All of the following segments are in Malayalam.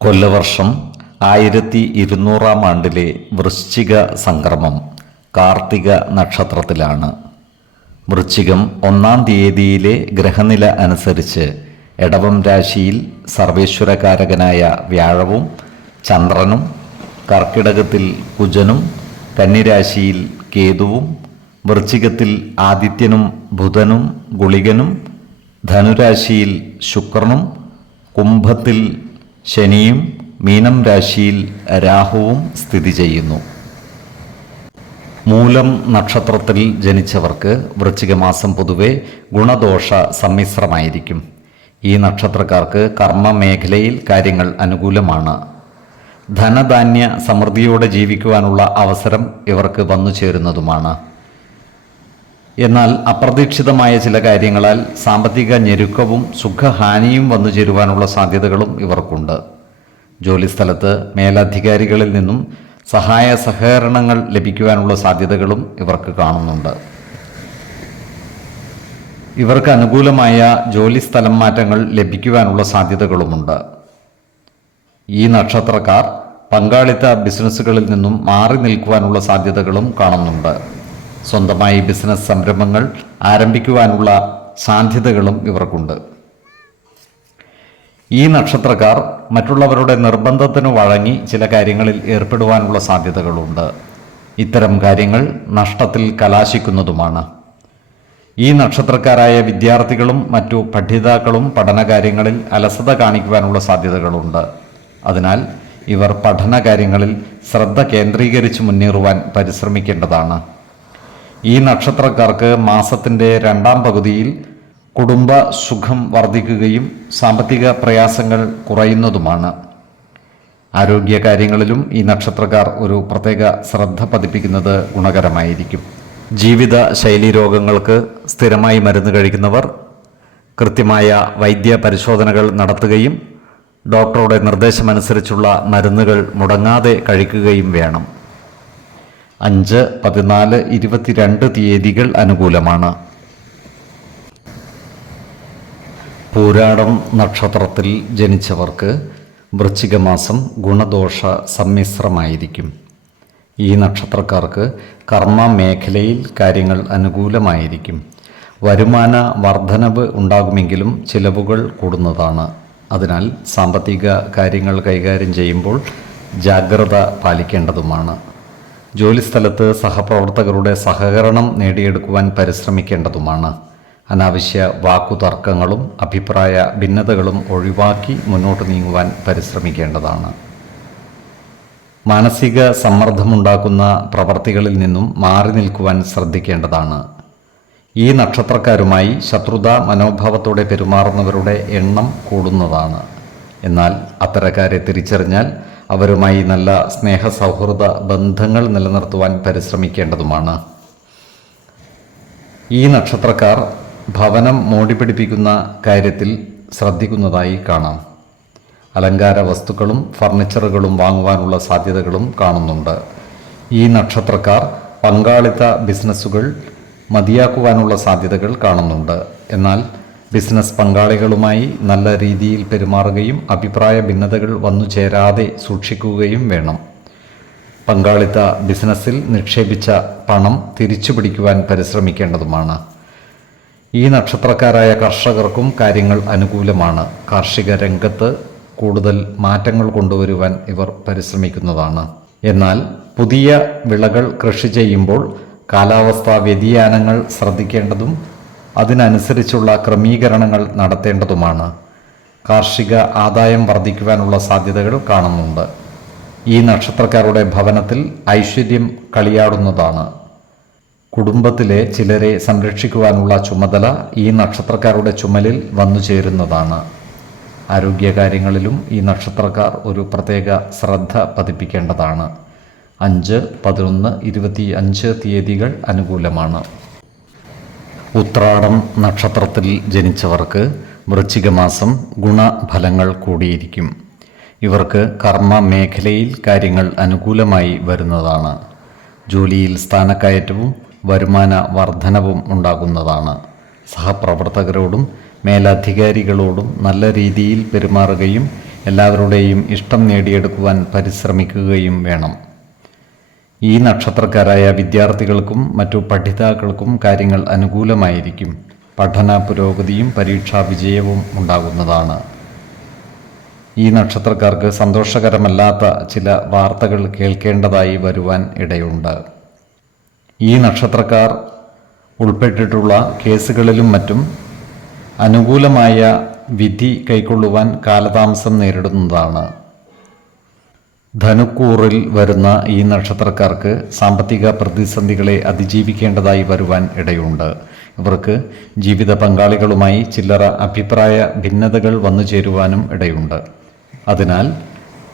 കൊല്ലവർഷം ആയിരത്തി ഇരുന്നൂറാം ആണ്ടിലെ വൃശ്ചിക സംക്രമം കാർത്തിക നക്ഷത്രത്തിലാണ്. വൃശ്ചികം ഒന്നാം തീയതിയിലെ ഗ്രഹനില അനുസരിച്ച് എടവം രാശിയിൽ സർവേശ്വരകാരകനായ വ്യാഴവും ചന്ദ്രനും കർക്കിടകത്തിൽ കുജനും കന്നിരാശിയിൽ കേതുവും വൃശ്ചികത്തിൽ ആദിത്യനും ബുധനും ഗുളികനും ധനുരാശിയിൽ ശുക്രനും കുംഭത്തിൽ ശനിയും മീനം രാശിയിൽ രാഹുവും സ്ഥിതി ചെയ്യുന്നു. മൂലം നക്ഷത്രത്തിൽ ജനിച്ചവർക്ക് വൃശ്ചികമാസം പൊതുവെ ഗുണദോഷ സമ്മിശ്രമായിരിക്കും. ഈ നക്ഷത്രക്കാർക്ക് കർമ്മ മേഖലയിൽ കാര്യങ്ങൾ അനുകൂലമാണ്. ധനധാന്യ സമൃദ്ധിയോടെ ജീവിക്കുവാനുള്ള അവസരം ഇവർക്ക് വന്നു ചേരുന്നതുമാണ് എന്നാൽ അപ്രതീക്ഷിതമായ ചില കാര്യങ്ങളാൽ സാമ്പത്തിക ഞെരുക്കവും സുഖഹാനിയും വന്നു ചേരുവാനുള്ള സാധ്യതകളും ഇവർക്കുണ്ട്. ജോലിസ്ഥലത്ത് മേലധികാരികളിൽ നിന്നും സഹായ സഹകരണങ്ങൾ ലഭിക്കുവാനുള്ള സാധ്യതകളും ഇവർക്ക് കാണുന്നുണ്ട്. ഇവർക്ക് അനുകൂലമായ ജോലി സ്ഥലം മാറ്റങ്ങൾ ലഭിക്കുവാനുള്ള സാധ്യതകളുമുണ്ട്. ഈ നക്ഷത്രക്കാർ പങ്കാളിത്ത ബിസിനസ്സുകളിൽ നിന്നും മാറി നിൽക്കുവാനുള്ള സാധ്യതകളും കാണുന്നുണ്ട്. സ്വന്തമായി ബിസിനസ് സംരംഭങ്ങൾ ആരംഭിക്കുവാനുള്ള സാധ്യതകളും ഇവർക്കുണ്ട്. ഈ നക്ഷത്രക്കാർ മറ്റുള്ളവരുടെ നിർബന്ധത്തിന് വഴങ്ങി ചില കാര്യങ്ങളിൽ ഏർപ്പെടുവാനുള്ള സാധ്യതകളുണ്ട്. ഇത്തരം കാര്യങ്ങൾ നഷ്ടത്തിൽ കലാശിക്കുന്നതുമാണ്. ഈ നക്ഷത്രക്കാരായ വിദ്യാർത്ഥികളും മറ്റു പഠിതാക്കളും പഠനകാര്യങ്ങളിൽ അലസത കാണിക്കുവാനുള്ള സാധ്യതകളുണ്ട്. അതിനാൽ ഇവർ പഠനകാര്യങ്ങളിൽ ശ്രദ്ധ കേന്ദ്രീകരിച്ച് മുന്നേറുവാൻ പരിശ്രമിക്കേണ്ടതാണ്. ഈ നക്ഷത്രക്കാർക്ക് മാസത്തിന്റെ രണ്ടാം പകുതിയിൽ കുടുംബ സുഖം വർദ്ധിക്കുകയും സാമ്പത്തിക പ്രയാസങ്ങൾ കുറയുന്നതുമാണ്. ആരോഗ്യ കാര്യങ്ങളിലും ഈ നക്ഷത്രക്കാർ ഒരു പ്രത്യേക ശ്രദ്ധ പതിപ്പിക്കുന്നത് ഗുണകരമായിരിക്കും. ജീവിത ശൈലി രോഗങ്ങൾക്ക് സ്ഥിരമായി മരുന്ന് കഴിക്കുന്നവർ കൃത്യമായ വൈദ്യ പരിശോധനകൾ നടത്തുകയും ഡോക്ടറുടെ നിർദ്ദേശമനുസരിച്ചുള്ള മരുന്നുകൾ മുടങ്ങാതെ കഴിക്കുകയും വേണം. അഞ്ച് പതിനാല് ഇരുപത്തിരണ്ട് തീയതികൾ അനുകൂലമാണ്. പൂരാടം നക്ഷത്രത്തിൽ ജനിച്ചവർക്ക് വൃശ്ചികമാസം ഗുണദോഷ സമ്മിശ്രമായിരിക്കും. ഈ നക്ഷത്രക്കാർക്ക് കർമ്മ മേഖലയിൽ കാര്യങ്ങൾ അനുകൂലമായിരിക്കും. വരുമാന വർധനവ് ഉണ്ടാകുമെങ്കിലും ചിലവുകൾ കൂടുന്നതാണ്. അതിനാൽ സാമ്പത്തിക കാര്യങ്ങൾ കൈകാര്യം ചെയ്യുമ്പോൾ ജാഗ്രത പാലിക്കേണ്ടതുമാണ്. ജോലിസ്ഥലത്ത് സഹപ്രവർത്തകരുടെ സഹകരണം നേടിയെടുക്കുവാൻ പരിശ്രമിക്കേണ്ടതുമാണ്. അനാവശ്യ വാക്കുതർക്കങ്ങളും അഭിപ്രായ ഭിന്നതകളും ഒഴിവാക്കി മുന്നോട്ട് നീങ്ങുവാൻ പരിശ്രമിക്കേണ്ടതാണ്. മാനസിക സമ്മർദ്ദമുണ്ടാക്കുന്ന പ്രവർത്തികളിൽ നിന്നും മാറി നിൽക്കുവാൻ ശ്രദ്ധിക്കേണ്ടതാണ്. ഈ നക്ഷത്രക്കാരുമായി ശത്രുത മനോഭാവത്തോടെ പെരുമാറുന്നവരുടെ എണ്ണം കൂടുന്നതാണ്. എന്നാൽ അത്തരക്കാരെ തിരിച്ചറിഞ്ഞാൽ അവരുമായി നല്ല സ്നേഹ സൗഹൃദ ബന്ധങ്ങൾ നിലനിർത്തുവാൻ പരിശ്രമിക്കേണ്ടതുമാണ്. ഈ നക്ഷത്രക്കാർ ഭവനം മോടിപ്പിടിപ്പിക്കുന്ന കാര്യത്തിൽ ശ്രദ്ധിക്കുന്നതായി കാണാം. അലങ്കാര വസ്തുക്കളും ഫർണിച്ചറുകളും വാങ്ങുവാനുള്ള സാധ്യതകളും കാണുന്നുണ്ട്. ഈ നക്ഷത്രക്കാർ പങ്കാളിത്ത ബിസിനസ്സുകൾ മതിയാക്കുവാനുള്ള സാധ്യതകൾ കാണുന്നുണ്ട്. എന്നാൽ ബിസിനസ് പങ്കാളികളുമായി നല്ല രീതിയിൽ പെരുമാറുകയും അഭിപ്രായ ഭിന്നതകൾ വന്നു ചേരാതെ സൂക്ഷിക്കുകയും വേണം. പങ്കാളിത്ത ബിസിനസ്സിൽ നിക്ഷേപിച്ച പണം തിരിച്ചു പിടിക്കുവാൻ പരിശ്രമിക്കേണ്ടതുമാണ്. ഈ നക്ഷത്രക്കാരായ കർഷകർക്കും കാര്യങ്ങൾ അനുകൂലമാണ്. കാർഷിക രംഗത്ത് കൂടുതൽ മാറ്റങ്ങൾ കൊണ്ടുവരുവാൻ ഇവർ പരിശ്രമിക്കുന്നതാണ്. എന്നാൽ പുതിയ വിളകൾ കൃഷി ചെയ്യുമ്പോൾ കാലാവസ്ഥാ വ്യതിയാനങ്ങൾ ശ്രദ്ധിക്കേണ്ടതും അതിനനുസരിച്ചുള്ള ക്രമീകരണങ്ങൾ നടത്തേണ്ടതുമാണ്. കാർഷിക ആദായം വർദ്ധിക്കുവാനുള്ള സാധ്യതകൾ കാണുന്നുണ്ട്. ഈ നക്ഷത്രക്കാരുടെ ഭവനത്തിൽ ഐശ്വര്യം കളിയാടുന്നതാണ്. കുടുംബത്തിലെ ചിലരെ സംരക്ഷിക്കുവാനുള്ള ചുമതല ഈ നക്ഷത്രക്കാരുടെ ചുമലിൽ വന്നു ചേരുന്നതാണ്. ആരോഗ്യകാര്യങ്ങളിലും ഈ നക്ഷത്രക്കാർ ഒരു പ്രത്യേക ശ്രദ്ധ പതിപ്പിക്കേണ്ടതാണ്. അഞ്ച് പതിനൊന്ന് ഇരുപത്തി അഞ്ച് തീയതികൾ അനുകൂലമാണ്. ഉത്രാടം നക്ഷത്രത്തിൽ ജനിച്ചവർക്ക് വൃശ്ചികമാസം ഗുണഫലങ്ങൾ കൂടിയിരിക്കും. ഇവർക്ക് കർമ്മ മേഖലയിൽ കാര്യങ്ങൾ അനുകൂലമായി വരുന്നതാണ്. ജോലിയിൽ സ്ഥാനക്കയറ്റവും വരുമാന വർധനവും ഉണ്ടാകുന്നതാണ്. സഹപ്രവർത്തകരോടും മേലധികാരികളോടും നല്ല രീതിയിൽ പെരുമാറുകയും എല്ലാവരുടെയും ഇഷ്ടം നേടിയെടുക്കുവാൻ പരിശ്രമിക്കുകയും വേണം. ഈ നക്ഷത്രക്കാരായ വിദ്യാർത്ഥികൾക്കും മറ്റു പഠിതാക്കൾക്കും കാര്യങ്ങൾ അനുകൂലമായിരിക്കും. പഠന പുരോഗതിയും പരീക്ഷാ വിജയവും ഉണ്ടാകുന്നതാണ്. ഈ നക്ഷത്രക്കാർക്ക് സന്തോഷകരമല്ലാത്ത ചില വാർത്തകൾ കേൾക്കേണ്ടതായി വരുവാൻ ഇടയുണ്ട്. ഈ നക്ഷത്രക്കാർ ഉൾപ്പെട്ടിട്ടുള്ള കേസുകളിലും മറ്റും അനുകൂലമായ വിധി കൈക്കൊള്ളുവാൻ കാലതാമസം നേരിടുന്നതാണ്. ധനുക്കൂറിൽ വരുന്ന ഈ നക്ഷത്രക്കാർക്ക് സാമ്പത്തിക പ്രതിസന്ധികളെ അതിജീവിക്കേണ്ടതായി വരുവാൻ ഇടയുണ്ട്. ഇവർക്ക് ജീവിത പങ്കാളികളുമായി ചില്ലറ അഭിപ്രായ ഭിന്നതകൾ വന്നു ചേരുവാനും ഇടയുണ്ട്. അതിനാൽ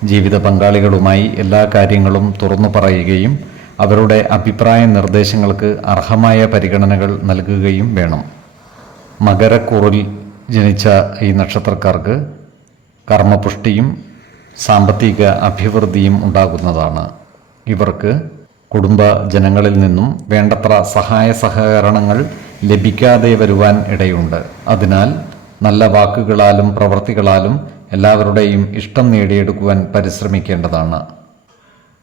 ജീവിത പങ്കാളികളുമായി എല്ലാ കാര്യങ്ങളും തുറന്നു പറയുകയും അവരുടെ അഭിപ്രായ നിർദ്ദേശങ്ങൾക്ക് അർഹമായ പരിഗണനകൾ നൽകുകയും വേണം. മകരക്കൂറിൽ ജനിച്ച ഈ നക്ഷത്രക്കാർക്ക് കർമ്മപുഷ്ടിയും സാമ്പത്തിക അഭിവൃദ്ധിയും ഉണ്ടാകുന്നതാണ്. ഇവർക്ക് കുടുംബ ജനങ്ങളിൽ നിന്നും വേണ്ടത്ര സഹായ സഹകരണങ്ങൾ ലഭിക്കാതെ വരുവാൻ ഇടയുണ്ട്. അതിനാൽ നല്ല വാക്കുകളാലും പ്രവൃത്തികളാലും എല്ലാവരുടെയും ഇഷ്ടം നേടിയെടുക്കുവാൻ പരിശ്രമിക്കേണ്ടതാണ്.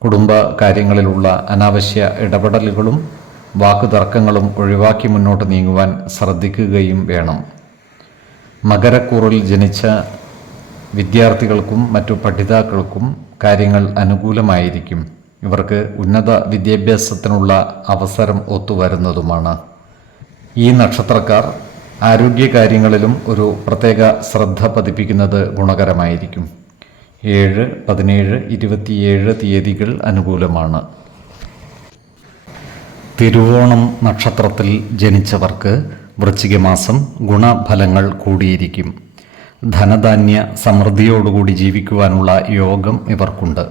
കുടുംബ കാര്യങ്ങളിലുള്ള അനാവശ്യ ഇടപെടലുകളും വാക്കുതർക്കങ്ങളും ഒഴിവാക്കി മുന്നോട്ട് നീങ്ങുവാൻ ശ്രദ്ധിക്കുകയും വേണം. മകരക്കൂറിൽ ജനിച്ച വിദ്യാർത്ഥികൾക്കും മറ്റു പഠിതാക്കൾക്കും കാര്യങ്ങൾ അനുകൂലമായിരിക്കും. ഇവർക്ക് ഉന്നത വിദ്യാഭ്യാസത്തിനുള്ള അവസരം ഒത്തുവരുന്നതുമാണ്. ഈ നക്ഷത്രക്കാർ ആരോഗ്യകാര്യങ്ങളിലും ഒരു പ്രത്യേക ശ്രദ്ധ പതിപ്പിക്കുന്നത് ഗുണകരമായിരിക്കും. ഏഴ് പതിനേഴ് ഇരുപത്തിയേഴ് തീയതികൾ അനുകൂലമാണ്. തിരുവോണം നക്ഷത്രത്തിൽ ജനിച്ചവർക്ക് വൃശ്ചികമാസം ഗുണഫലങ്ങൾ കൂടിയിരിക്കും. ധനധാന്യ സമൃദ്ധിയോടുകൂടി ജീവിക്കുവാനുള്ള യോഗം ഇവർക്കുണ്ട്.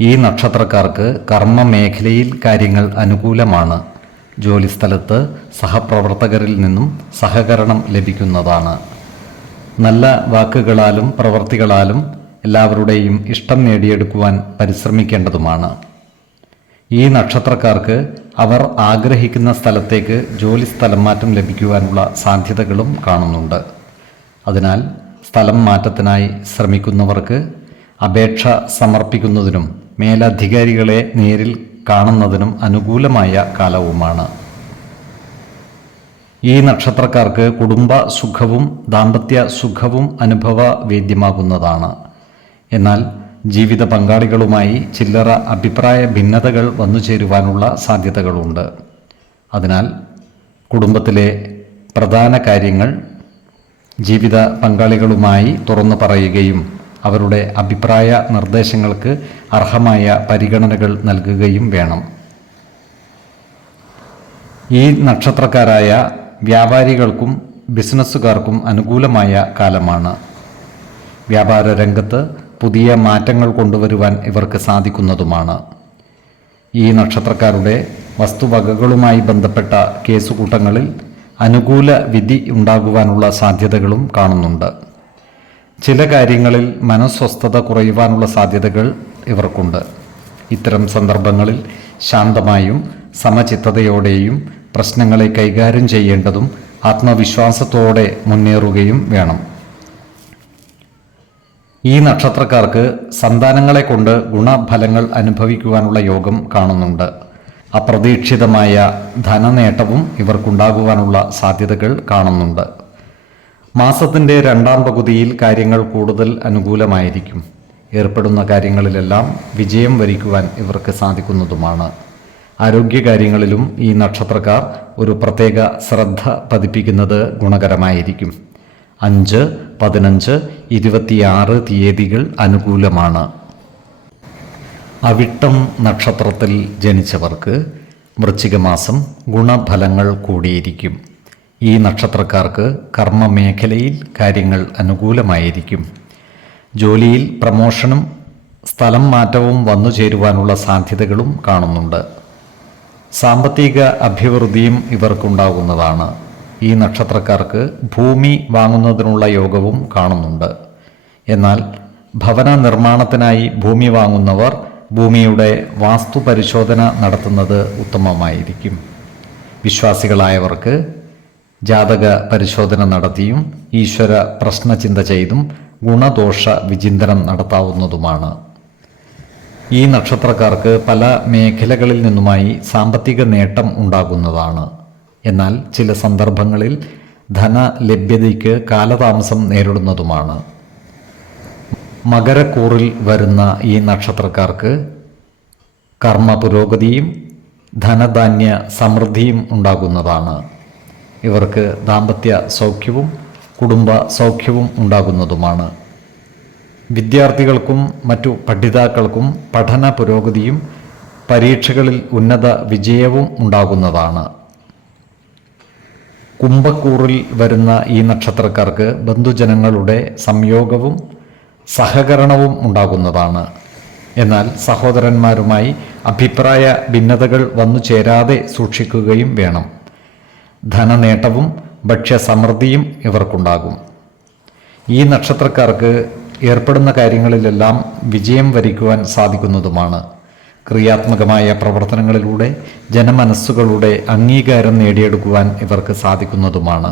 ഈ നക്ഷത്രക്കാർക്ക് കർമ്മ മേഖലയിൽ കാര്യങ്ങൾ അനുകൂലമാണ്. ജോലിസ്ഥലത്ത് സഹപ്രവർത്തകരിൽ നിന്നും സഹകരണം ലഭിക്കുന്നതാണ്. നല്ല വാക്കുകളാലും പ്രവർത്തികളാലും എല്ലാവരുടെയും ഇഷ്ടം നേടിയെടുക്കുവാൻ പരിശ്രമിക്കേണ്ടതുമാണ്. ഈ നക്ഷത്രക്കാർക്ക് അവർ ആഗ്രഹിക്കുന്ന സ്ഥലത്തേക്ക് ജോലി സ്ഥലം മാറ്റം ലഭിക്കുവാനുള്ള സാധ്യതകളും കാണുന്നുണ്ട്. അതിനാൽ സ്ഥലം മാറ്റത്തിനായി ശ്രമിക്കുന്നവർക്ക് അപേക്ഷ സമർപ്പിക്കുന്നതിനും മേലധികാരികളെ നേരിൽ കാണുന്നതിനും അനുകൂലമായ കാലവുമാണ്. ഈ നക്ഷത്രക്കാർക്ക് കുടുംബ സുഖവും ദാമ്പത്യ സുഖവും അനുഭവവേദ്യമാകുന്നതാണ് എന്നാൽ ജീവിത പങ്കാളികളുമായി ചില്ലറ അഭിപ്രായ ഭിന്നതകൾ വന്നു ചേരുവാനുള്ള സാധ്യതകളുണ്ട്. അതിനാൽ കുടുംബത്തിലെ പ്രധാന കാര്യങ്ങൾ ജീവിത പങ്കാളികളുമായി തുറന്നു പറയുകയും അവരുടെ അഭിപ്രായ നിർദ്ദേശങ്ങൾക്ക് അർഹമായ പരിഗണനകൾ നൽകുകയും വേണം. ഈ നക്ഷത്രക്കാരായ വ്യാപാരികൾക്കും ബിസിനസ്സുകാർക്കും അനുകൂലമായ കാലമാണ്. വ്യാപാര രംഗത്ത് പുതിയ മാറ്റങ്ങൾ കൊണ്ടുവരുവാൻ ഇവർക്ക് സാധിക്കുന്നതുമാണ്. ഈ നക്ഷത്രക്കാരുടെ വസ്തുവകകളുമായി ബന്ധപ്പെട്ട കേസുകൂട്ടങ്ങളിൽ അനുകൂല വിധി ഉണ്ടാകുവാനുള്ള സാധ്യതകളും കാണുന്നുണ്ട്. ചില കാര്യങ്ങളിൽ മനസ്വസ്ഥത കുറയുവാനുള്ള സാധ്യതകൾ ഇവർക്കുണ്ട്. ഇത്തരം സന്ദർഭങ്ങളിൽ ശാന്തമായും സമചിത്തതയോടെയും പ്രശ്നങ്ങളെ കൈകാര്യം ചെയ്യേണ്ടതും ആത്മവിശ്വാസത്തോടെ മുന്നേറുകയും വേണം. ഈ നക്ഷത്രക്കാർക്ക് സന്താനങ്ങളെ കൊണ്ട് ഗുണഫലങ്ങൾ അനുഭവിക്കുവാനുള്ള യോഗം കാണുന്നുണ്ട്. അപ്രതീക്ഷിതമായ ധനനേട്ടവും ഇവർക്കുണ്ടാകുവാനുള്ള സാധ്യതകൾ കാണുന്നുണ്ട്. മാസത്തിന്റെ രണ്ടാം പകുതിയിൽ കാര്യങ്ങൾ കൂടുതൽ അനുകൂലമായിരിക്കും. ഏർപ്പെടുന്ന കാര്യങ്ങളിലെല്ലാം വിജയം വരിക്കുവാൻ ഇവർക്ക് സാധിക്കുന്നതുമാണ്. ആരോഗ്യകാര്യങ്ങളിലും ഈ നക്ഷത്രക്കാർ ഒരു പ്രത്യേക ശ്രദ്ധ പതിപ്പിക്കുന്നത് ഗുണകരമായിരിക്കും. അഞ്ച് പതിനഞ്ച് ഇരുപത്തിയാറ് തീയതികൾ അനുകൂലമാണ്. അവിട്ടം നക്ഷത്രത്തിൽ ജനിച്ചവർക്ക് വൃശ്ചികമാസം ഗുണഫലങ്ങൾ കൂടിയിരിക്കും. ഈ നക്ഷത്രക്കാർക്ക് കർമ്മ മേഖലയിൽ കാര്യങ്ങൾ അനുകൂലമായിരിക്കും. ജോലിയിൽ പ്രമോഷനും സ്ഥലം മാറ്റവും വന്നു ചേരുവാനുള്ള സാധ്യതകളും കാണുന്നുണ്ട്. സാമ്പത്തിക അഭിവൃദ്ധിയും ഇവർക്കുണ്ടാകുന്നതാണ്. ഈ നക്ഷത്രക്കാർക്ക് ഭൂമി വാങ്ങുന്നതിനുള്ള യോഗവും കാണുന്നുണ്ട്. എന്നാൽ ഭവന നിർമ്മാണത്തിനായി ഭൂമി വാങ്ങുന്നവർ ഭൂമിയുടെ വാസ്തു പരിശോധന നടത്തുന്നത് ഉത്തമമായിരിക്കും. വിശ്വാസികളായവർക്ക് ജാതക പരിശോധന നടത്തിയും ഈശ്വര പ്രശ്നചിന്ത ചെയ്തും ഗുണദോഷ വിചിന്തനം നടത്താവുന്നതുമാണ്. ഈ നക്ഷത്രക്കാർക്ക് പല മേഖലകളിൽ നിന്നുമായി സാമ്പത്തിക നേട്ടം ഉണ്ടാകുന്നതാണ്. എന്നാൽ ചില സന്ദർഭങ്ങളിൽ ധന ലഭ്യതയ്ക്ക് കാലതാമസം നേരിടുന്നതുമാണ്. മകരക്കൂറിൽ വരുന്ന ഈ നക്ഷത്രക്കാർക്ക് കർമ്മ പുരോഗതിയും ധനധാന്യ സമൃദ്ധിയും ഉണ്ടാകുന്നതാണ്. ഇവർക്ക് ദാമ്പത്യ സൗഖ്യവും കുടുംബ സൗഖ്യവും ഉണ്ടാകുന്നതുമാണ്. വിദ്യാർത്ഥികൾക്കും മറ്റു പഠിതാക്കൾക്കും പഠന പുരോഗതിയും പരീക്ഷകളിൽ ഉന്നത വിജയവും ഉണ്ടാകുന്നതാണ്. കുംഭക്കൂറിൽ വരുന്ന ഈ നക്ഷത്രക്കാർക്ക് ബന്ധുജനങ്ങളുടെ സംയോഗവും സഹകരണവും ഉണ്ടാകുന്നതാണ്. എന്നാൽ സഹോദരന്മാരുമായി അഭിപ്രായ ഭിന്നതകൾ വന്നു ചേരാതെ സൂക്ഷിക്കുകയും വേണം. ധനനേട്ടവും ഭക്ഷ്യസമൃദ്ധിയും ഇവർക്കുണ്ടാകും. ഈ നക്ഷത്രക്കാർക്ക് ഏർപ്പെടുന്ന കാര്യങ്ങളിലെല്ലാം വിജയം വരിക്കുവാൻ സാധിക്കുന്നതുമാണ്. ക്രിയാത്മകമായ പ്രവർത്തനങ്ങളിലൂടെ ജനമനസ്സുകളുടെ അംഗീകാരം നേടിയെടുക്കുവാൻ ഇവർക്ക് സാധിക്കുന്നതുമാണ്.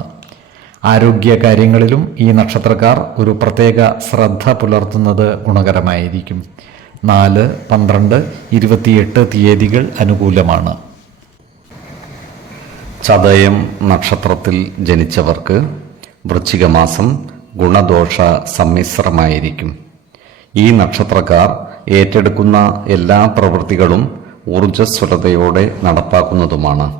ആരോഗ്യ കാര്യങ്ങളിലും ഈ നക്ഷത്രക്കാർ ഒരു പ്രത്യേക ശ്രദ്ധ പുലർത്തുന്നത് ഗുണകരമായിരിക്കും. നാല് പന്ത്രണ്ട് ഇരുപത്തിയെട്ട് തീയതികൾ അനുകൂലമാണ്. ചതയം നക്ഷത്രത്തിൽ ജനിച്ചവർക്ക് വൃശ്ചികമാസം ഗുണദോഷ സമ്മിശ്രമായിരിക്കും. ഈ നക്ഷത്രക്കാർ ഏറ്റെടുക്കുന്ന എല്ലാ പ്രവൃത്തികളും ഊർജസ്വലതയോടെ നടപ്പാക്കുന്നതുമാണ്.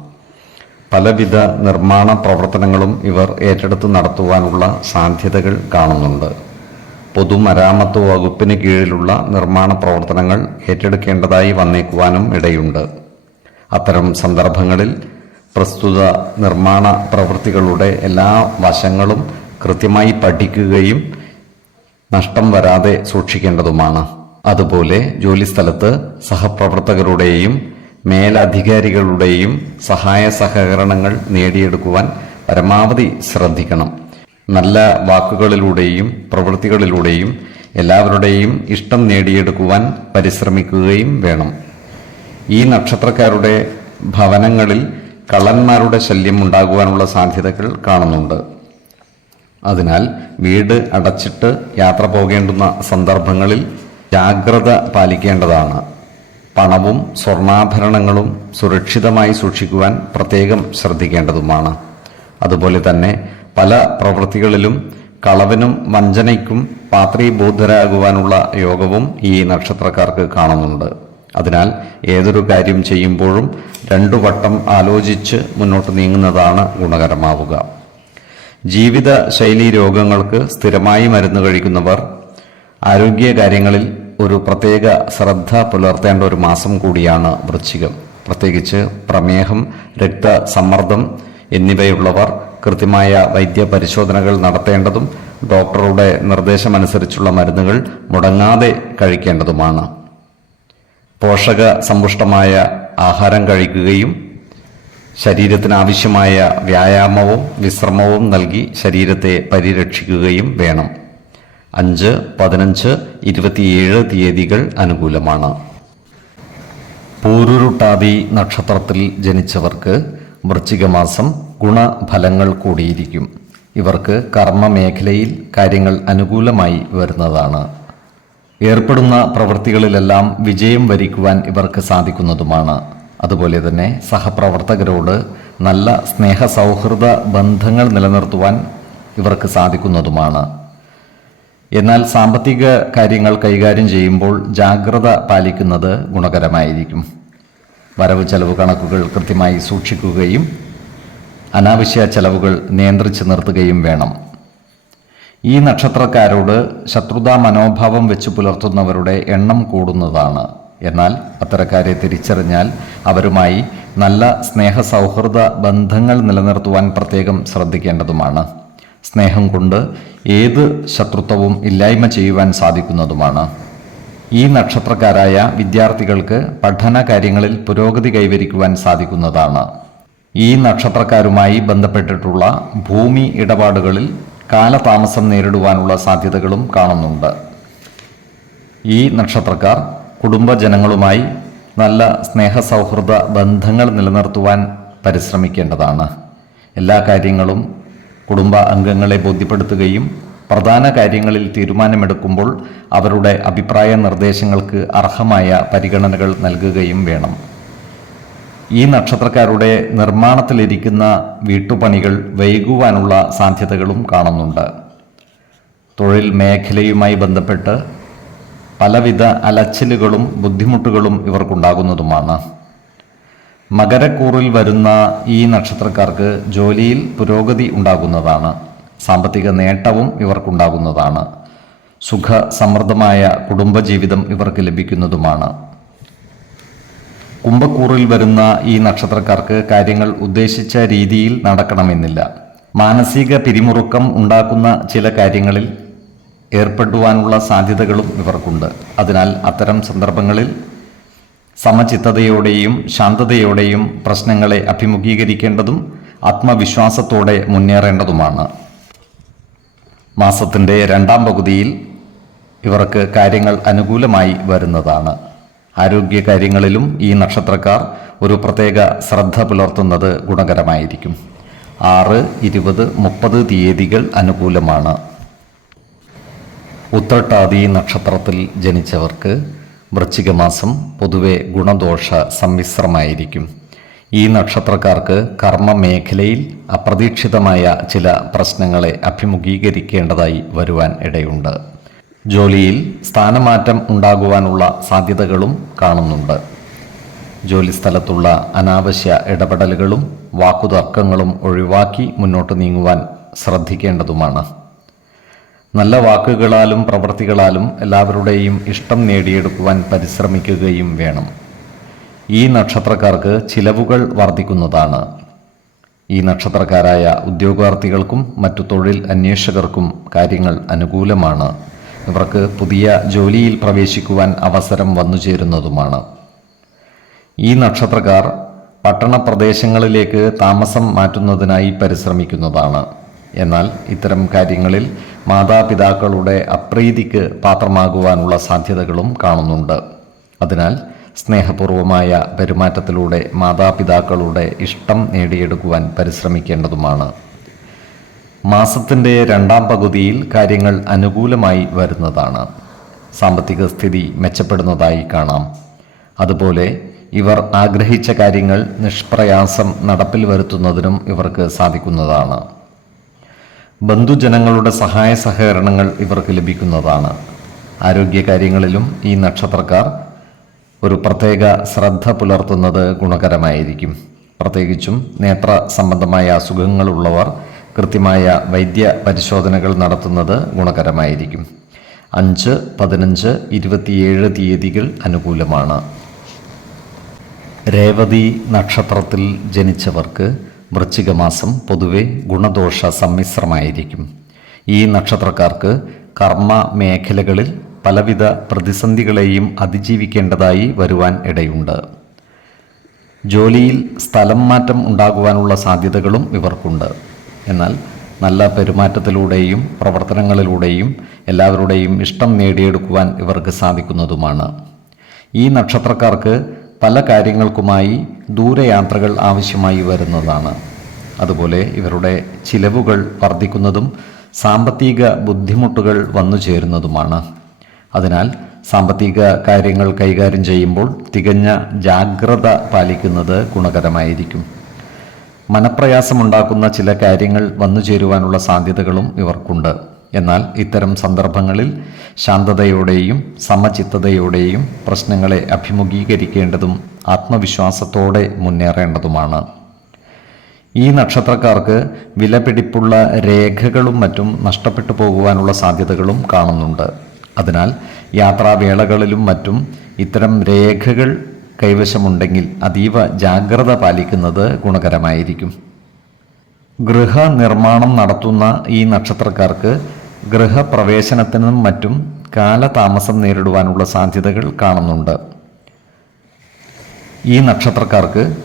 പലവിധ നിർമ്മാണ പ്രവർത്തനങ്ങളും ഇവർ ഏറ്റെടുത്ത് നടത്തുവാനുള്ള സാധ്യതകൾ കാണുന്നുണ്ട്. പൊതുമരാമത്ത് വകുപ്പിന് കീഴിലുള്ള നിർമ്മാണ പ്രവർത്തനങ്ങൾ ഏറ്റെടുക്കേണ്ടതായി വന്നേക്കുവാനും ഇടയുണ്ട്. അത്തരം സന്ദർഭങ്ങളിൽ പ്രസ്തുത നിർമ്മാണ പ്രവൃത്തികളുടെ എല്ലാ വശങ്ങളും കൃത്യമായി പഠിക്കുകയും നഷ്ടം വരാതെ സൂക്ഷിക്കേണ്ടതുമാണ്. അതുപോലെ ജോലിസ്ഥലത്ത് സഹപ്രവർത്തകരുടെയും മേലധികാരികളുടെയും സഹായ സഹകരണങ്ങൾ നേടിയെടുക്കുവാൻ പരമാവധി ശ്രദ്ധിക്കണം. നല്ല വാക്കുകളിലൂടെയും പ്രവൃത്തികളിലൂടെയും എല്ലാവരുടെയും ഇഷ്ടം നേടിയെടുക്കുവാൻ പരിശ്രമിക്കുകയും വേണം. ഈ നക്ഷത്രക്കാരുടെ ഭവനങ്ങളിൽ കള്ളന്മാരുടെ ശല്യം ഉണ്ടാകുവാനുള്ള സാധ്യതകൾ കാണുന്നുണ്ട്. അതിനാൽ വീട് അടച്ചിട്ട് യാത്ര പോകേണ്ടുന്ന സന്ദർഭങ്ങളിൽ ജാഗ്രത പാലിക്കേണ്ടതാണ്. പണവും സ്വർണാഭരണങ്ങളും സുരക്ഷിതമായി സൂക്ഷിക്കുവാൻ പ്രത്യേകം ശ്രദ്ധിക്കേണ്ടതുമാണ്. അതുപോലെ തന്നെ പല പ്രവൃത്തികളിലും കളവിനും വഞ്ചനയ്ക്കും പാത്രീബോധരാകുവാനുള്ള യോഗവും ഈ നക്ഷത്രക്കാർക്ക് കാണുന്നുണ്ട്. അതിനാൽ ഏതൊരു കാര്യം ചെയ്യുമ്പോഴും രണ്ടു വട്ടം ആലോചിച്ച് മുന്നോട്ട് നീങ്ങുന്നതാണ് ഗുണകരമാവുക. ജീവിത രോഗങ്ങൾക്ക് സ്ഥിരമായി മരുന്ന് കഴിക്കുന്നവർ ആരോഗ്യ കാര്യങ്ങളിൽ ഒരു പ്രത്യേക ശ്രദ്ധ പുലർത്തേണ്ട ഒരു മാസം കൂടിയാണ് വൃശ്ചികം. പ്രത്യേകിച്ച് പ്രമേഹം രക്തസമ്മർദ്ദം എന്നിവയുള്ളവർ കൃത്യമായ വൈദ്യ പരിശോധനകൾ നടത്തേണ്ടതും ഡോക്ടറുടെ നിർദ്ദേശമനുസരിച്ചുള്ള മരുന്നുകൾ മുടങ്ങാതെ കഴിക്കേണ്ടതുമാണ്. പോഷക സമ്പുഷ്ടമായ ആഹാരം കഴിക്കുകയും ശരീരത്തിന് ആവശ്യമായ വ്യായാമവും വിശ്രമവും നൽകി ശരീരത്തെ പരിരക്ഷിക്കുകയും വേണം. അഞ്ച് പതിനഞ്ച് ഇരുപത്തിയേഴ് തീയതികൾ അനുകൂലമാണ്. പൂരുരുട്ടാതി നക്ഷത്രത്തിൽ ജനിച്ചവർക്ക് വൃശ്ചികമാസം ഗുണഫലങ്ങൾ കൂടിയിരിക്കും. ഇവർക്ക് കർമ്മ മേഖലയിൽ കാര്യങ്ങൾ അനുകൂലമായി വരുന്നതാണ്. ഏർപ്പെടുന്ന പ്രവൃത്തികളിലെല്ലാം വിജയം വരിക്കുവാൻ ഇവർക്ക് സാധിക്കുന്നതുമാണ്. അതുപോലെ തന്നെ സഹപ്രവർത്തകരോട് നല്ല സ്നേഹ സൗഹൃദ ബന്ധങ്ങൾ നിലനിർത്തുവാൻ ഇവർക്ക് സാധിക്കുന്നതുമാണ്. എന്നാൽ സാമ്പത്തിക കാര്യങ്ങൾ കൈകാര്യം ചെയ്യുമ്പോൾ ജാഗ്രത പാലിക്കുന്നത് ഗുണകരമായിരിക്കും. വരവ് ചെലവ് കണക്കുകൾ കൃത്യമായി സൂക്ഷിക്കുകയും അനാവശ്യ ചെലവുകൾ നിയന്ത്രിച്ചു നിർത്തുകയും വേണം. ഈ നക്ഷത്രക്കാരോട് ശത്രുതാ മനോഭാവം വെച്ച് പുലർത്തുന്നവരുടെ എണ്ണം കൂടുന്നതാണ്. എന്നാൽ അത്തരക്കാരെ തിരിച്ചറിഞ്ഞാൽ അവരുമായി നല്ല സ്നേഹ സൗഹൃദ ബന്ധങ്ങൾ നിലനിർത്തുവാൻ പ്രത്യേകം ശ്രദ്ധിക്കേണ്ടതുമാണ്. സ്നേഹം കൊണ്ട് ഏത് ശത്രുത്വവും ഇല്ലായ്മ ചെയ്യുവാൻ സാധിക്കുന്നതുമാണ്. ഈ നക്ഷത്രക്കാരായ വിദ്യാർത്ഥികൾക്ക് പഠന കാര്യങ്ങളിൽ പുരോഗതി കൈവരിക്കുവാൻ സാധിക്കുന്നതാണ്. ഈ നക്ഷത്രക്കാരുമായി ബന്ധപ്പെട്ടിട്ടുള്ള ഭൂമി ഇടപാടുകളിൽ കാലതാമസം നേരിടുവാനുള്ള സാധ്യതകളും കാണുന്നുണ്ട്. ഈ നക്ഷത്രക്കാർ കുടുംബജനങ്ങളുമായി നല്ല സ്നേഹ സൗഹൃദ ബന്ധങ്ങൾ നിലനിർത്തുവാൻ പരിശ്രമിക്കേണ്ടതാണ്. എല്ലാ കാര്യങ്ങളും കുടുംബ അംഗങ്ങളെ ബോധ്യപ്പെടുത്തുകയും പ്രധാന കാര്യങ്ങളിൽ തീരുമാനമെടുക്കുമ്പോൾ അവരുടെ അഭിപ്രായ നിർദ്ദേശങ്ങൾക്ക് അർഹമായ പരിഗണനകൾ നൽകുകയും വേണം. ഈ നക്ഷത്രക്കാരുടെ നിർമ്മാണത്തിലിരിക്കുന്ന വീട്ടുപണികൾ വൈകുവാനുള്ള സാധ്യതകളും കാണുന്നുണ്ട്. തൊഴിൽ മേഖലയുമായി ബന്ധപ്പെട്ട് പലവിധ അലച്ചിലുകളും ബുദ്ധിമുട്ടുകളും ഇവർക്കുണ്ടാകുന്നതുമാണ്. മകരക്കൂറിൽ വരുന്ന ഈ നക്ഷത്രക്കാർക്ക് ജോലിയിൽ പുരോഗതി ഉണ്ടാകുന്നതാണ്. സാമ്പത്തിക നേട്ടവും ഇവർക്കുണ്ടാകുന്നതാണ്. സുഖ സമൃദ്ധമായ കുടുംബജീവിതം ഇവർക്ക് ലഭിക്കുന്നതുമാണ്. കുംഭക്കൂറിൽ വരുന്ന ഈ നക്ഷത്രക്കാർക്ക് കാര്യങ്ങൾ ഉദ്ദേശിച്ച രീതിയിൽ നടക്കണമെന്നില്ല. മാനസിക പിരിമുറുക്കം ഉണ്ടാക്കുന്ന ചില കാര്യങ്ങളിൽ ഏർപ്പെടുവാനുള്ള സാധ്യതകളും ഇവർക്കുണ്ട്. അതിനാൽ അത്തരം സന്ദർഭങ്ങളിൽ സമചിത്തതയോടെയും ശാന്തതയോടെയും പ്രശ്നങ്ങളെ അഭിമുഖീകരിക്കേണ്ടതും ആത്മവിശ്വാസത്തോടെ മുന്നേറേണ്ടതുമാണ്. മാസത്തിന്റെ രണ്ടാം പകുതിയിൽ ഇവർക്ക് കാര്യങ്ങൾ അനുകൂലമായി വരുന്നതാണ്. ആരോഗ്യ കാര്യങ്ങളിലും ഈ നക്ഷത്രക്കാർ ഒരു പ്രത്യേക ശ്രദ്ധ പുലർത്തുന്നത് ഗുണകരമായിരിക്കും. ആറ് ഇരുപത് മുപ്പത് തീയതികൾ അനുകൂലമാണ്. ഉത്രട്ടാതി നക്ഷത്രത്തിൽ ജനിച്ചവർക്ക് വൃശ്ചിക മാസം പൊതുവെ ഗുണദോഷ സമ്മിശ്രമായിരിക്കും. ഈ നക്ഷത്രക്കാർക്ക് കർമ്മ മേഖലയിൽ അപ്രതീക്ഷിതമായ ചില പ്രശ്നങ്ങളെ അഭിമുഖീകരിക്കേണ്ടതായി വരുവാൻ ഇടയുണ്ട്. ജോലിയിൽ സ്ഥാനമാറ്റം ഉണ്ടാകുവാനുള്ള സാധ്യതകളും കാണുന്നുണ്ട്. ജോലിസ്ഥലത്തുള്ള അനാവശ്യ ഇടപെടലുകളും വാക്കുതർക്കങ്ങളും ഒഴിവാക്കി മുന്നോട്ട് നീങ്ങുവാൻ ശ്രദ്ധിക്കേണ്ടതുമാണ്. നല്ല വാക്കുകളാലും പ്രവൃത്തികളാലും എല്ലാവരുടെയും ഇഷ്ടം നേടിയെടുക്കുവാൻ പരിശ്രമിക്കുകയും വേണം. ഈ നക്ഷത്രക്കാർക്ക് ചിലവുകൾ വർദ്ധിക്കുന്നതാണ്. ഈ നക്ഷത്രക്കാരായ ഉദ്യോഗാർത്ഥികൾക്കും മറ്റു തൊഴിൽ അന്വേഷകർക്കും കാര്യങ്ങൾ അനുകൂലമാണ്. ഇവർക്ക് പുതിയ ജോലിയിൽ പ്രവേശിക്കുവാൻ അവസരം വന്നു ചേരുന്നതുമാണ്. ഈ നക്ഷത്രക്കാർ പട്ടണ പ്രദേശങ്ങളിലേക്ക് താമസം മാറ്റുന്നതിനായി പരിശ്രമിക്കുന്നതാണ്. എന്നാൽ ഇത്തരം കാര്യങ്ങളിൽ മാതാപിതാക്കളുടെ അപ്രീതിക്ക് പാത്രമാകുവാനുള്ള സാധ്യതകളും കാണുന്നുണ്ട്. അതിനാൽ സ്നേഹപൂർവമായ പെരുമാറ്റത്തിലൂടെ മാതാപിതാക്കളുടെ ഇഷ്ടം നേടിയെടുക്കുവാൻ പരിശ്രമിക്കേണ്ടതുമാണ്. മാസത്തിന്റെ രണ്ടാം പകുതിയിൽ കാര്യങ്ങൾ അനുകൂലമായി വരുന്നതാണ്. സാമ്പത്തിക സ്ഥിതി മെച്ചപ്പെടുന്നതായി കാണാം. അതുപോലെ ഇവർ ആഗ്രഹിച്ച കാര്യങ്ങൾ നിഷ്പ്രയാസം നടപ്പിൽ വരുത്തുന്നതിനും ഇവർക്ക് സാധിക്കുന്നതാണ്. ബന്ധുജനങ്ങളുടെ സഹായ സഹകരണങ്ങൾ ഇവർക്ക് ലഭിക്കുന്നതാണ്. ആരോഗ്യകാര്യങ്ങളിലും ഈ നക്ഷത്രക്കാർ ഒരു പ്രത്യേക ശ്രദ്ധ പുലർത്തുന്നത് ഗുണകരമായിരിക്കും. പ്രത്യേകിച്ചും നേത്ര സംബന്ധമായ അസുഖങ്ങളുള്ളവർ കൃത്യമായ വൈദ്യ പരിശോധനകൾ നടത്തുന്നത് ഗുണകരമായിരിക്കും. അഞ്ച് പതിനഞ്ച് ഇരുപത്തിയേഴ് തീയതികൾ അനുകൂലമാണ്. രേവതി നക്ഷത്രത്തിൽ ജനിച്ചവർക്ക് വൃശ്ചിക മാസം പൊതുവെ ഗുണദോഷ സമ്മിശ്രമായിരിക്കും. ഈ നക്ഷത്രക്കാർക്ക് കർമ്മ മേഖലകളിൽ പലവിധ പ്രതിസന്ധികളെയും അതിജീവിക്കേണ്ടതായി വരുവാൻ ഇടയുണ്ട്. ജോലിയിൽ സ്ഥലം മാറ്റം ഉണ്ടാകുവാനുള്ള സാധ്യതകളും ഇവർക്കുണ്ട്. എന്നാൽ നല്ല പെരുമാറ്റത്തിലൂടെയും പ്രവർത്തനങ്ങളിലൂടെയും എല്ലാവരുടെയും ഇഷ്ടം നേടിയെടുക്കുവാൻ ഇവർക്ക് സാധിക്കുന്നതുമാണ്. ഈ നക്ഷത്രക്കാർക്ക് പല കാര്യങ്ങൾക്കുമായി ദൂരയാത്രകൾ ആവശ്യമായി വരുന്നതാണ്. അതുപോലെ ഇവരുടെ ചിലവുകൾ വർദ്ധിക്കുന്നതും സാമ്പത്തിക ബുദ്ധിമുട്ടുകൾ വന്നു ചേരുന്നതുമാണ്. അതിനാൽ സാമ്പത്തിക കാര്യങ്ങൾ കൈകാര്യം ചെയ്യുമ്പോൾ തികഞ്ഞ ജാഗ്രത പാലിക്കുന്നത് ഗുണകരമായിരിക്കും. മനപ്രയാസമുണ്ടാക്കുന്ന ചില കാര്യങ്ങൾ വന്നു ചേരുവാനുള്ള സാധ്യതകളും ഇവർക്കുണ്ട്. എന്നാൽ ഇത്തരം സന്ദർഭങ്ങളിൽ ശാന്തതയോടെയും സമചിത്തതയോടെയും പ്രശ്നങ്ങളെ അഭിമുഖീകരിക്കേണ്ടതും ആത്മവിശ്വാസത്തോടെ മുന്നേറേണ്ടതുമാണ്. ഈ നക്ഷത്രക്കാർക്ക് വിലപിടിപ്പുള്ള രേഖകളും മറ്റും നഷ്ടപ്പെട്ടു പോകുവാനുള്ള സാധ്യതകളും കാണുന്നുണ്ട്. അതിനാൽ യാത്രാവേളകളിലും മറ്റും ഇത്തരം രേഖകൾ കൈവശമുണ്ടെങ്കിൽ അതീവ ജാഗ്രത പാലിക്കുന്നത് ഗുണകരമായിരിക്കും. ഗൃഹനിർമ്മാണം നടത്തുന്ന ഈ നക്ഷത്രക്കാർക്ക് ഗൃഹപ്രവേശനത്തിനും മറ്റും കാലതാമസം നേരിടുവാനുള്ള സാധ്യതകൾ കാണുന്നുണ്ട്. ഈ നക്ഷത്രക്കാർക്ക്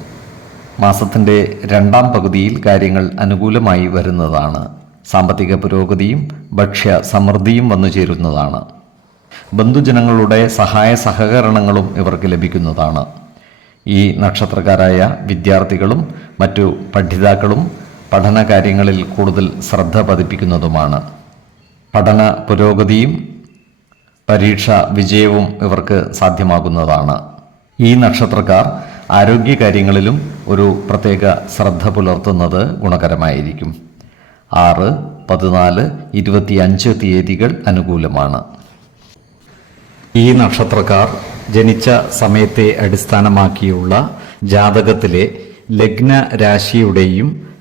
മാസത്തിന്റെ രണ്ടാം പകുതിയിൽ കാര്യങ്ങൾ അനുകൂലമായി വരുന്നതാണ്. സാമ്പത്തിക പുരോഗതിയും ഭക്ഷ്യ സമൃദ്ധിയും വന്നു ചേരുന്നതാണ്. ബന്ധുജനങ്ങളുടെ സഹായ സഹകരണങ്ങളും ഇവർക്ക് ലഭിക്കുന്നതാണ്. ഈ നക്ഷത്രക്കാരായ വിദ്യാർത്ഥികളും മറ്റു പഠിതാക്കളും പഠന കാര്യങ്ങളിൽ കൂടുതൽ ശ്രദ്ധ പതിപ്പിക്കുന്നതുമാണ്. പഠന പുരോഗതിയും പരീക്ഷ വിജയവും ഇവർക്ക് സാധ്യമാകുന്നതാണ്. ഈ നക്ഷത്രക്കാർ ആരോഗ്യകാര്യങ്ങളിലും ഒരു പ്രത്യേക ശ്രദ്ധ പുലർത്തുന്നത് ഗുണകരമായിരിക്കും. ആറ് പതിനാല് ഇരുപത്തിയഞ്ച് തീയതികൾ അനുകൂലമാണ്. ഈ നക്ഷത്രക്കാർ ജനിച്ച സമയത്തെ അടിസ്ഥാനമാക്കിയുള്ള ജാതകത്തിലെ ലഗ്ന രാശിയുടെയും